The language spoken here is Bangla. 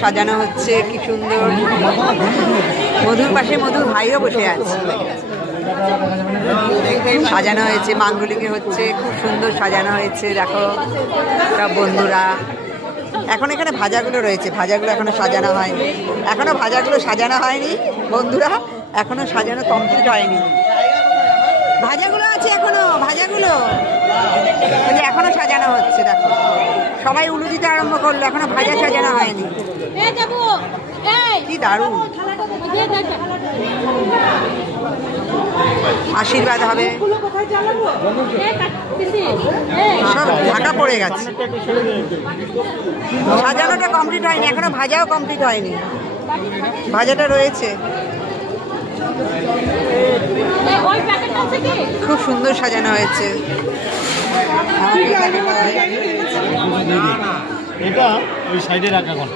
সাজানো হচ্ছে কি সুন্দর। মধুর পাশে মধুর ভাইও বসে আছে। সাজানো হয়েছে, মাঙ্গলিকে হচ্ছে, খুব সুন্দর সাজানো হয়েছে। দেখো সব বন্ধুরা। এখন এখানে ভাজাগুলো রয়েছে, ভাজাগুলো এখনো সাজানো হয়নি। এখনো ভাজাগুলো সাজানো হয়নি বন্ধুরা, এখনো সাজানো কমপ্লিট হয়নি। ভাজাগুলো আছে এখনো, ভাজাগুলো এখনো সাজানো হচ্ছে। দেখো সবাই উলু দিতে আরম্ভ করলো, এখনো ভাজা সাজানো হয়নি। কি দারুণ। আশীর্বাদ হবে, সব ঢাকা পড়ে গেছে। সাজানোটা কমপ্লিট হয়নি, এখনো ভাজাও কমপ্লিট হয়নি, ভাজাটা রয়েছে। খুব সুন্দর সাজানো হয়েছে। এটা ওই সাইডে রাখা কোন